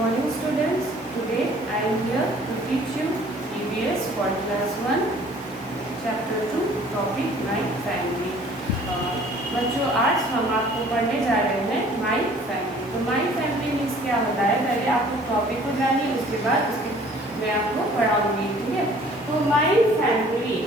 morning students. Today I am here to teach you EVS for class 1 chapter 2 topic My Family. बच्चों आज हम आपको पढ़ने जा रहे हैं माई फैमिली। तो माई फैमिली मीन्स क्या होता है, पहले आपको टॉपिक को जानिए, उसके बाद मैं आपको पढ़ाऊंगी। ठीक है, तो माई फैमिली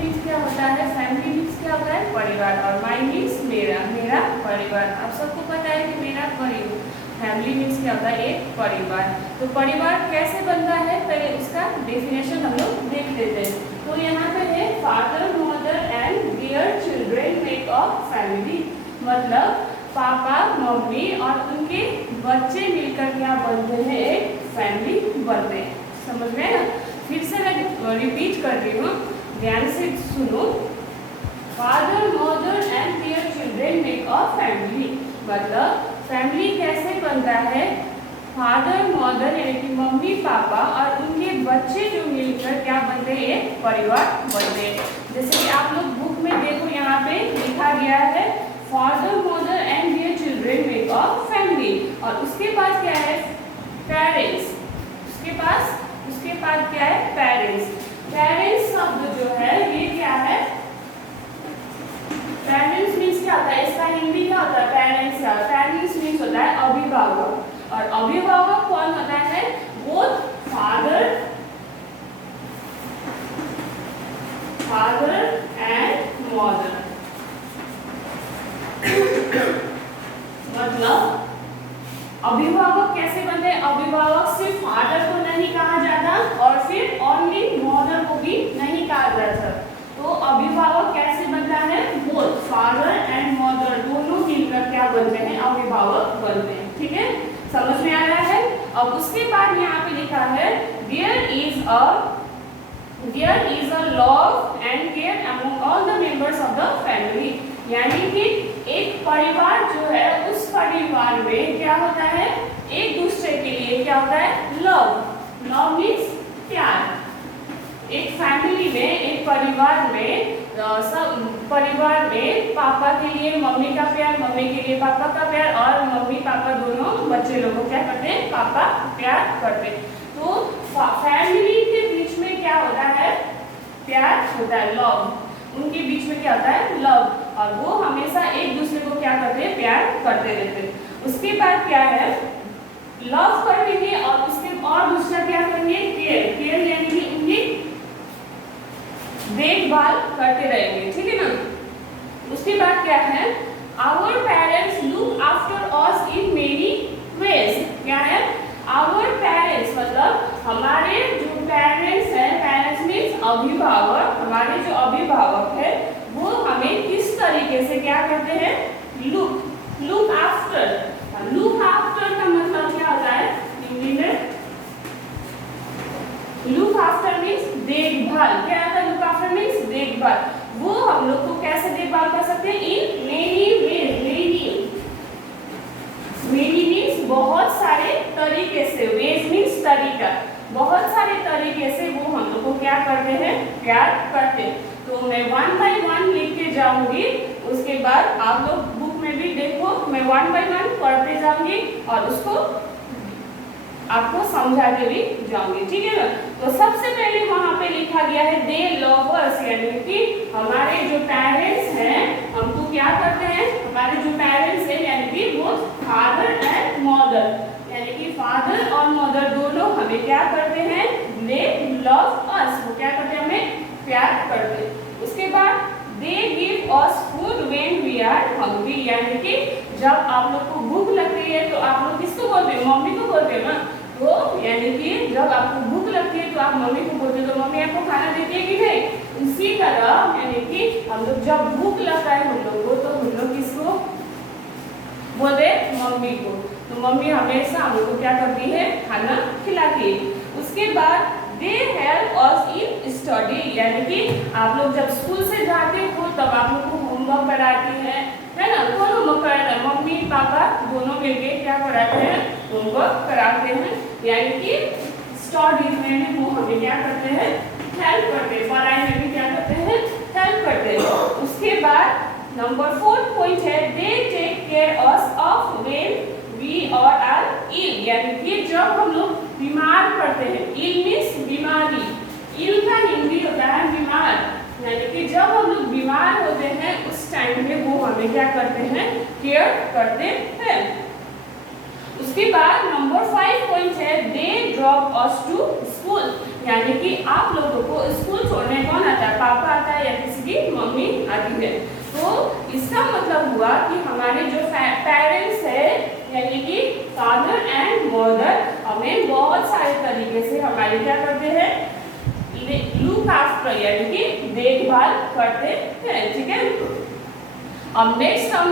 मीन्स क्या होता है, फैमिली मीन्स क्या होता है परिवार, और माई मीन्स मेरा परिवार। आप सबको पता है कि मेरा परिवार, फैमिली मीन्स क्या होता है एक परिवार। तो परिवार कैसे बनता है, पहले उसका डेफिनेशन हम लोग देख लेते हैं। तो यहाँ पे है father mother and their children make a family, मतलब पापा मम्मी और उनके बच्चे मिलकर क्या बनते हैं, एक फैमिली बनते हैं। समझ में ना? फिर से मैं रिपीट कर रही हूँ, ध्यान से सुनो। Father mother and their children make a family, मतलब फैमिली कैसे बनता है, फादर मदर यानी कि मम्मी पापा और उनके बच्चे जो मिलकर क्या बनते हैं, एक परिवार बनते हैं। जैसे कि आप लोग बुक में देखो, यहाँ पे लिखा गया है father mother and their children make a family, और उसके बाद क्या है पेरेंट्स, उसके बाद क्या है पेरेंट्स। पेरेंट्स शब्द जो है ये क्या है, पेरेंट्स मीन्स क्या होता है, इसका हिंदी क्या होता है पेरेंट्स, क्या पेरेंट्स मीन्स होता है अभिभावक, और अभिभावक कौन होता है, बोथ फादर एंड मदर। मतलब अभिभावक कैसे बनते हैं, अभिभावक सिर्फ फादर को नहीं कहा जाता और फिर ओनली मदर को भी नहीं कहा जाता। तो अभिभावक कैसे बनता है, बोथ फादर एंड मदर दोनों मिलकर क्या बनते हैं, अभिभावक बनते हैं। ठीक है, समझ में आ रहा है। अब उसके बाद यहाँ पे लिखा है there is a love and care among all the members of the family, यानी कि एक परिवार जो है उस परिवार में क्या होता है, एक दूसरे के लिए क्या होता है, लव मीन्स प्यार। एक फैमिली में, एक परिवार में, सब परिवार में पापा के लिए मम्मी का प्यार, मम्मी के लिए पापा का प्यार, और मम्मी पापा दोनों बच्चे लोगों को क्या करते हैं, पापा प्यार करते हैं। तो फैमिली के बीच में क्या होता है, प्यार होता है, लव। उनके बीच में क्या होता है, लव, और वो हमेशा एक दूसरे को क्या करते हैं, प्यार करते रहते हैं। उसके बाद क्या है, लव करेंगे और उसके और दूसरा क्या करेंगे, केयर यानी कि उनकी देखभाल करते रहेंगे। ठीक है ना। उसके बाद क्या है, our parents look after us in many ways. क्या है, आवर पेरेंट्स मतलब हमारे जो पेरेंट्स हैं, पेरेंट्स मीन्स अभिभावक, हमारे जो अभिभावक है वो हमें किस तरीके से क्या करते हैं, लुक आफ्टर। लुक आफ्टर का मतलब क्या होता है हिंदी में, लुक आफ्टर मीन्स देखभाल। क्या आता है, लुक आफ्टर मीन्स देखभाल। वो हम लोग को कैसे देखभाल कर सकते हैं, इन मेनी वेज। मेनी मीन्स बहुत सारे तरीके से, वेज मीन्स तरीका, बहुत सारे तरीके से वो हम लोग को क्या करते हैं, प्यार करते हैं। तो मैं 1 by 1 लिख के जाऊंगी, उसके बाद आप लोग बुक में भी देखो, मैं 1 by 1 पढ़ते जाऊंगी और उसको आपको समझाते भी जाऊंगी। ठीक है ना। तो सबसे पहले वहां पे लिखा गया है दे लव अस, यानी कि हमारे जो पेरेंट्स हैं हमको क्या करते हैं, हमारे जो पेरेंट्स हैं यानी कि वो फादर एंड मदर, यानी कि फादर और मदर दोनों हमें क्या करते हैं, दे लव अस, वो क्या करते हैं, हमें प्यार करते हैं। उसके बाद they give us food when we are hungry, यानी कि जब आप लोग को भूख लग रही है तो आप लोग किसको बोलते हो, मम्मी को बोलते हो ना। तो यानी कि जब आपको भूख लगती है तो आप मम्मी को बोलते हो, तो मम्मी आपको खाना देती है कि नहीं। इसी तरह यानी कि हम लोग जब भूख लगता है हम लोग को, तो हम लोग किसको बोलते हैं, मम्मी को। तो मम्मी हमेशा हम लोग को क्या करती है, खाना खिलाती है। उसके बाद they help us in study, यानी कि आप लोग जब स्कूल से जाते हो तब आप लोग को होमवर्क कराती है ना। कौन होमवर्क कराता है, मम्मी पापा दोनों मिलके क्या कराते हैं, होमवर्क कराते हैं, यानी कि स्टडीज में वो हमें क्या करते हैं, हेल्प करते हैं, पढ़ाई में भी क्या करते हैं, हेल्प करते हैं। उसके बाद नंबर 4 पॉइंट है they take care us of when we are ill, यानी कि जब हम लोग बीमार पड़ते हैं, इल मीन्स बीमारी, इल का हिंदी होता है बीमार, यानी कि जब हम लोग बीमार होते हैं उस टाइम में वो हमें क्या करते हैं, केयर करते हैं। उसके बाद नंबर 5 पॉइंट है they drop us to school, यानी कि आप लोगों को स्कूल छोड़ने कौन आता है, पापा आता है या किसी की मम्मी आती है। तो इसका मतलब हुआ कि हमारे जो पेरेंट्स है यानी कि फादर एंड मदर हमें बहुत सारे तरीके से हमारे क्या करते हैं, लुक आफ्टर यानी कि देखभाल करते हैं, ठीक है। अब नेक्स्ट आप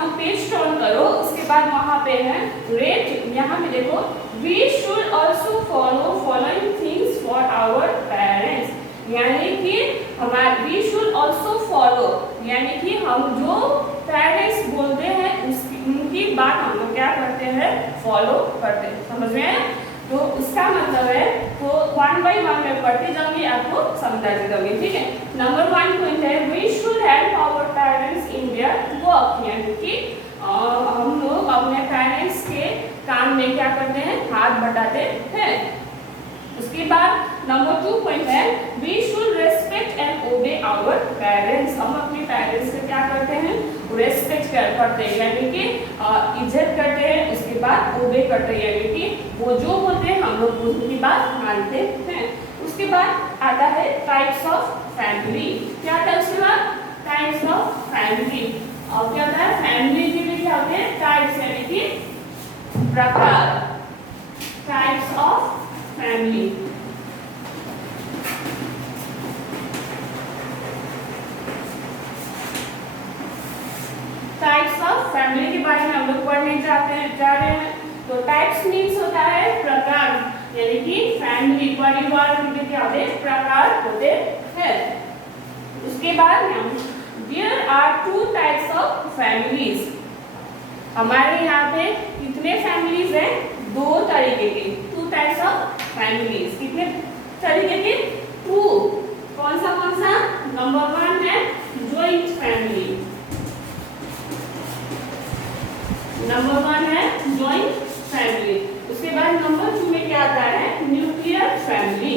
लोग पेज टर्न करो, उसके बाद वहाँ पे है रेट, यहाँ पे देखो we should also follow following things for our parents, यानी कि हमारे वी शुड ऑल्सो फॉलो यानी कि हम जो पेरेंट्स बोलते हैं उनकी बात हम लोग क्या करते हैं, फॉलो करते हैं, समझ में आया। तो उसका मतलब है, तो 1 बाय 1 में पढ़ते जाऊंगी, आपको समझाते जाऊंगी, ठीक है। नंबर 1 पॉइंट है we should help our parents in their work, यानी कि हम लोग अपने पेरेंट्स के काम में क्या करते हैं, हाथ बटाते हैं। उसके बाद नंबर 2 पॉइंट है we should respect and obey our parents, हम अपने पेरेंट्स से क्या करते हैं, रेस्पेक्ट करते हैं यानी कि इज्जत करते हैं, उसके बाद ओबे करते हैं यानी कि वो जो बोलते हैं हम लोग उनकी बात मानते हैं। उसके बाद आता है टाइप्स ऑफ फैमिली, क्या आता है उसके बाद, टाइप्स ऑफ फैमिली। और क्या होता है, फैमिली के लिए क्या होते हैं, टाइप्स यानी कि प्रकार, types of family. Types of family के बारे में हम लोग पढ़ने जा रहे हैं। तो टाइप्स मीन्स होता है प्रकार, यानी कि फैमिली परिवार के क्या होते हैं, प्रकार होते हैं। उसके बाद there are 2 types of families, हमारे यहाँ पे कितने फैमिलीज हैं, 2 तरीके के, 2 टाइप्स ऑफ फैमिलीज, कितने तरीके के, 2। कौन सा नंबर 1 है ज्वाइंट फैमिली, नंबर 1 है ज्वाइंट फैमिली। उसके बाद नंबर 2 में क्या आता है, न्यूक्लियर फैमिली।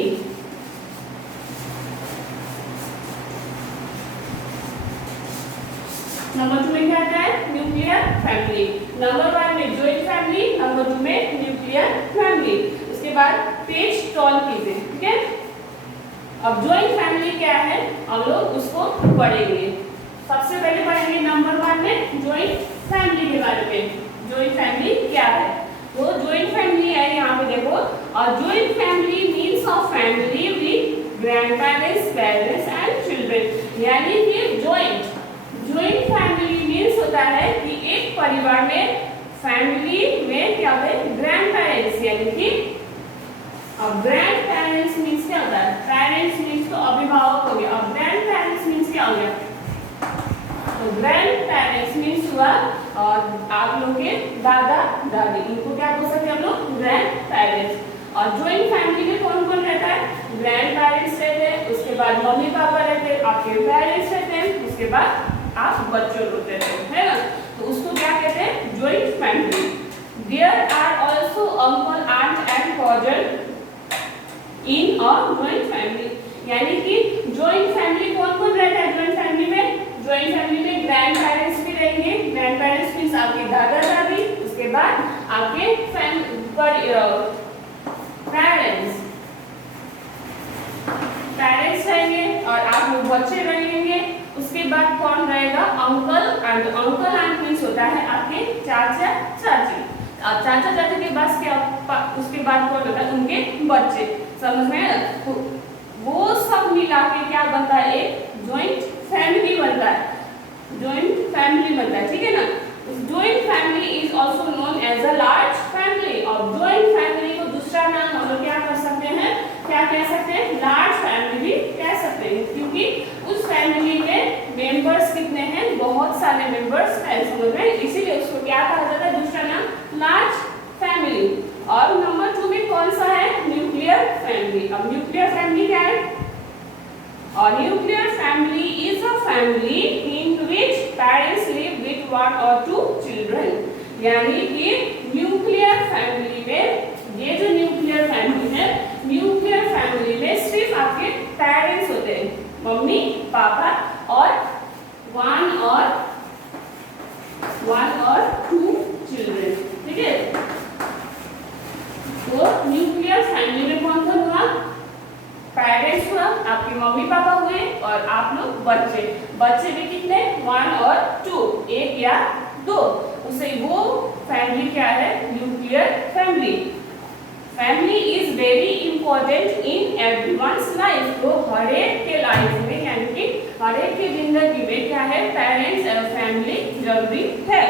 नंबर 2 में क्या आता है, न्यूक्लियर फैमिली। नंबर 1 में ज्वाइंट फैमिली, नंबर 2 में न्यूक्लियर फैमिली। उसके बाद पेज टर्न कीजिए, ठीक है। अब ज्वाइंट फैमिली क्या है, हम लोग उसको पढ़ेंगे। सबसे पहले पढ़ेंगे नंबर 1 में ज्वाइंट फैमिली के बारे में, ज्वाइंट फैमिली क्या है। तो ज्वाइंट फैमिली है यहाँ पे देखो, और joint family means of family with grand parents, parents and children, यानी कि ज्वाइंट फैमिली मीन्स होता है कि एक परिवार में फैमिली में क्या होता है, ग्रैंड पेरेंट्स, यानी कि अब ग्रैंड पेरेंट्स मीन्स क्या होता है, पेरेंट्स मीन्स तो अभिभावक हो गया, अब ग्रैंड पेरेंट्स मीन्स क्या हो गया, तो ग्रैंड पेरेंट्स मीन्स हुआ और आप लोग के दादा दादी, इनको क्या बोल सकते हैं हम लोग, ग्रैंड पेरेंट्स। और ज्वाइंट फैमिली में कौन कौन रहता है, ग्रैंड पेरेंट्स रहते हैं, उसके बाद मम्मी पापा रहते हैं, आपके पेरेंट्स रहते हैं, उसके बाद आप बच्चों लोग रहते हैं, है ना। तो उसको क्या कहते हैं, joint family. There are also uncle aunt and cousin in a joint family, यानी कि ज्वाइंट फैमिली कौन कौन रहता है ज्वाइंट फैमिली में, ज्वाइंट फैमिली में ग्रैंड पेरेंट्स भी रहेंगे, ग्रैंड पेरेंट्स मीन्स आपके दादा दादी, उसके बाद आपके पेरेंट्स रहेंगे और आप लोग बच्चे रहेंगे। उसके बाद कौन रहेगा, uncle aunt, uncle aunt means होता है आपके चाचा चाची, अब चाचा चाची के बाद क्या, उसके बाद कौन होता है, उनके बच्चे, समझ में। तो वो सब मिला के क्या बनता है, एक ज्वाइंट फैमिली बनता है, ज्वाइंट फैमिली बनता है, ठीक है ना। Joint family is also known as a large family, और ज्वाइंट फैमिली को दूसरा नाम हम लोग क्या कर सकते हैं, क्या कह सकते हैं, लार्ज फैमिली भी कह सकते हैं, क्योंकि उस फैमिली में मेंबर्स कितने हैं, बहुत सारे मेंबर्स हैं, समझ में, इसीलिए उसको क्या कहा जाता है, दूसरा नाम लार्ज फैमिली। और नंबर 2 में कौन सा है, न्यूक्लियर फैमिली। अब न्यूक्लियर फैमिली क्या है, और nuclear family is a family in which parents live with 1 or 2 children, यानी कि न्यूक्लियर फैमिली में, ये जो न्यूक्लियर फैमिली है, न्यूक्लियर फैमिली में सिर्फ आपके पेरेंट्स होते हैं, मम्मी पापा और वन और टू चिल्ड्रन, ठीक है। तो न्यूक्लियर फैमिली में कौन कौन हुआ? पेरेंट्स हुआ, आपके मम्मी पापा हुए और आप लोग बच्चे। बच्चे भी कितने? 1 और 2, एक या दो। उसे वो फैमिली क्या है? Nuclear family. Family is very important in everyone's life. तो हर एक के लाइफ में, यानी कि हर एक की जिंदगी में क्या है? पेरेंट्स और फैमिली जरूरी है।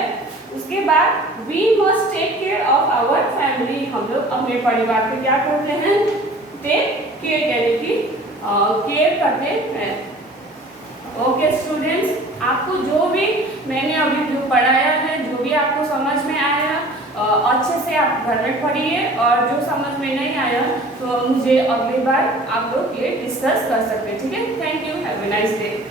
उसके बाद we must take care of our family. हम लोग अपने परिवार पे क्या करते हैं? टेक केयर, यानी कि केयर करते हैं। ओके स्टूडेंट्स, आपको जो भी मैंने अभी जो पढ़ाया है, जो भी आपको समझ में आया, अच्छे से आप घर में पढ़िए, और जो समझ में नहीं आया तो मुझे अगली बार आप लोग ये डिस्कस कर सकते हैं, ठीक है। Thank you, have a nice day.